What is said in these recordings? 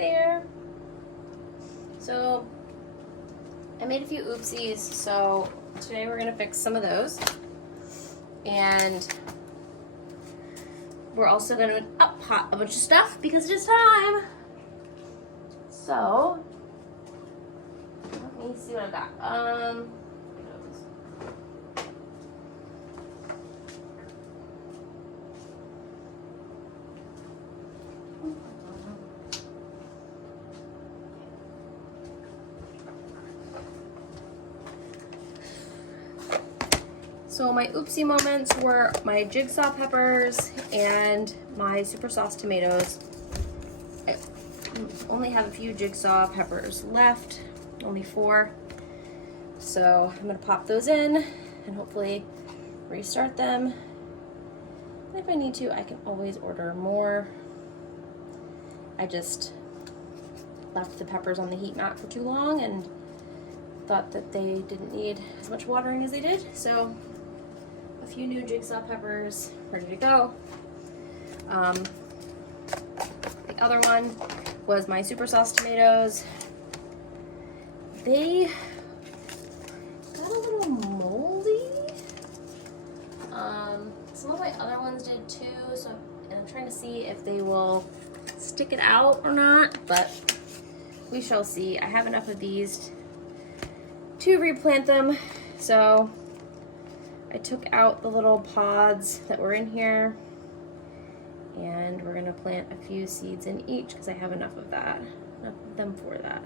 there. So I made a few oopsies, so today we're gonna fix some of those. And we're also gonna up-pot a bunch of stuff because it is time. So let me see what I've got. So my oopsie moments were my jigsaw peppers and my super sauce tomatoes. I only have a few jigsaw peppers left, only 4. So I'm gonna pop those in and hopefully restart them. And if I need to, I can always order more. I just left the peppers on the heat mat for too long and thought that they didn't need as much watering as they did. So a few new jigsaw peppers ready to go. The other one was my super sauce tomatoes. They got a little moldy. Some of my other ones did too, so I'm trying to see if they will stick it out or not, but we shall see. I have enough of these to replant them, so I took out the little pods that were in here, and we're gonna plant a few seeds in each because I have enough of that, enough of them for that.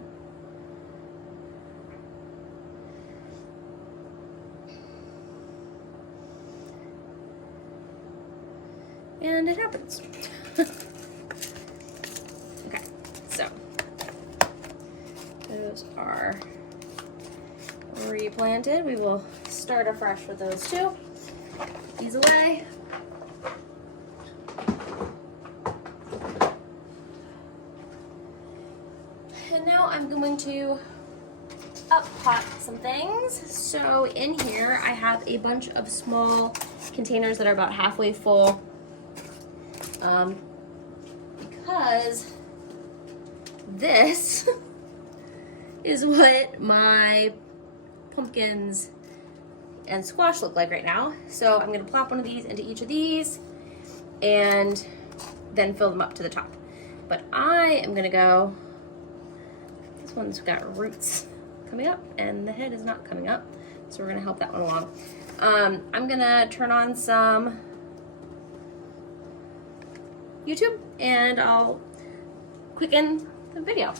And it happens. Okay, so those are replanted. We will start afresh with those two. These away. And now I'm going to up-pot some things. So in here I have a bunch of small containers that are about halfway full, because this is what my pumpkins and squash look like right now. So I'm gonna plop one of these into each of these and then fill them up to the top. But I am gonna go, this one's got roots coming up and the head is not coming up, so we're gonna help that one along. I'm gonna turn on some YouTube and I'll quicken the video.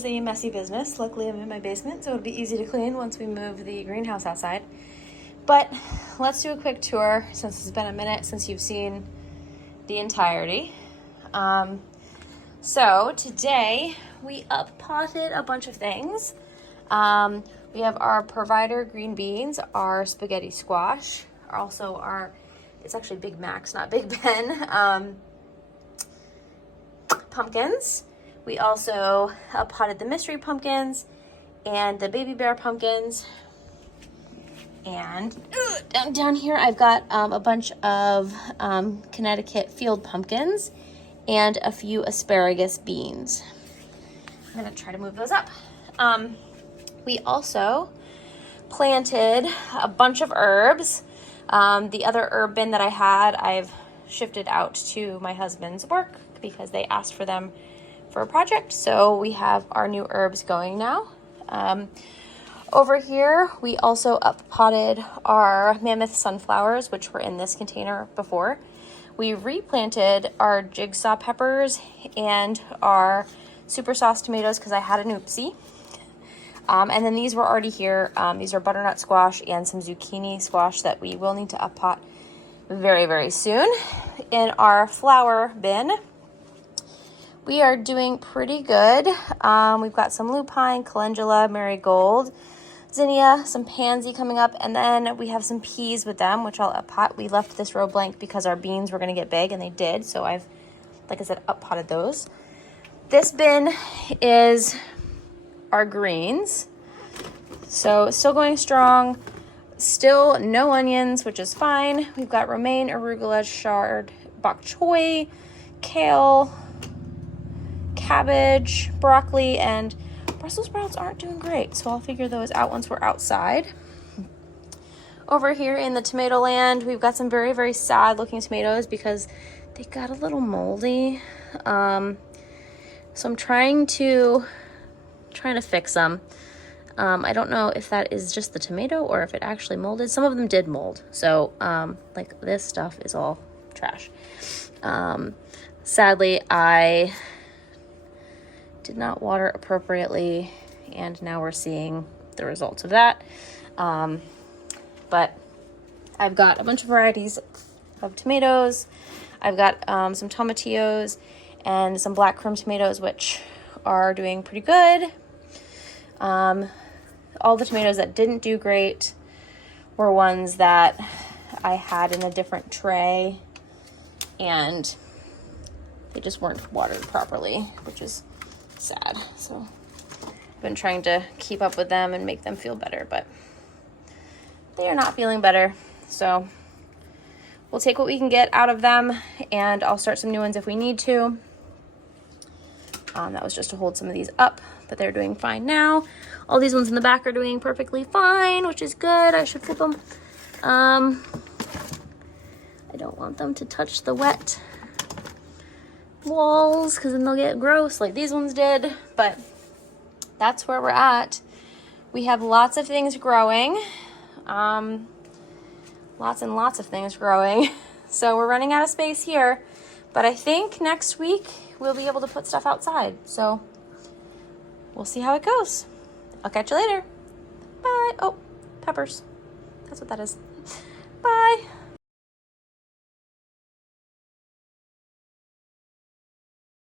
is a messy business. Luckily, I'm in my basement, so it'll be easy to clean once we move the greenhouse outside. But let's do a quick tour since it's been a minute since you've seen the entirety. So today we up-potted a bunch of things. We have our provider green beans, our spaghetti squash, also our, it's actually Big Macs, not Big Ben, pumpkins. We also up-potted the mystery pumpkins and the baby bear pumpkins. And down here I've got a bunch of Connecticut field pumpkins and a few asparagus beans. I'm gonna try to move those up. We also planted a bunch of herbs. The other herb bin that I had, I've shifted out to my husband's work because they asked for them for a project. So we have our new herbs going now. Over here, we also up-potted our mammoth sunflowers, which were in this container before. We replanted our jigsaw peppers and our super sauce tomatoes because I had an oopsie. And then these were already here. These are butternut squash and some zucchini squash that we will need to up-pot very, very soon. In our flower bin, we are doing pretty good. We've got some lupine, calendula, marigold, zinnia, some pansy coming up, and then we have some peas with them, which I'll up-pot. We left this row blank because our beans were going to get big, and they did, so I've, like I said, up-potted those. This bin is our greens, so still going strong. Still no onions, which is fine. We've got romaine, arugula, chard, bok choy, kale, cabbage, broccoli, and Brussels sprouts aren't doing great, so I'll figure those out once we're outside. Over here in the tomato land, we've got some very, very sad looking tomatoes because they got a little moldy. So I'm trying to fix them. I don't know if that is just the tomato or if it actually molded. Some of them did mold, so like this stuff is all trash. Sadly, I did not water appropriately, and now we're seeing the results of that. But I've got a bunch of varieties of tomatoes. I've got some tomatillos and some black currant tomatoes, which are doing pretty good. All the tomatoes that didn't do great were ones that I had in a different tray, and they just weren't watered properly, which is sad. So I've been trying to keep up with them and make them feel better, but they are not feeling better. So we'll take what we can get out of them, and I'll start some new ones if we need to. That was just to hold some of these up, but they're doing fine now. All these ones in the back are doing perfectly fine, which is good. I should flip them. I don't want them to touch the wet walls because then they'll get gross like these ones did, but that's where we're at. We have lots of things growing, lots and lots of things growing. So we're running out of space here, but I think next week we'll be able to put stuff outside, so we'll see how it goes. I'll catch you later. Bye. Oh, peppers, that's what that is. Bye.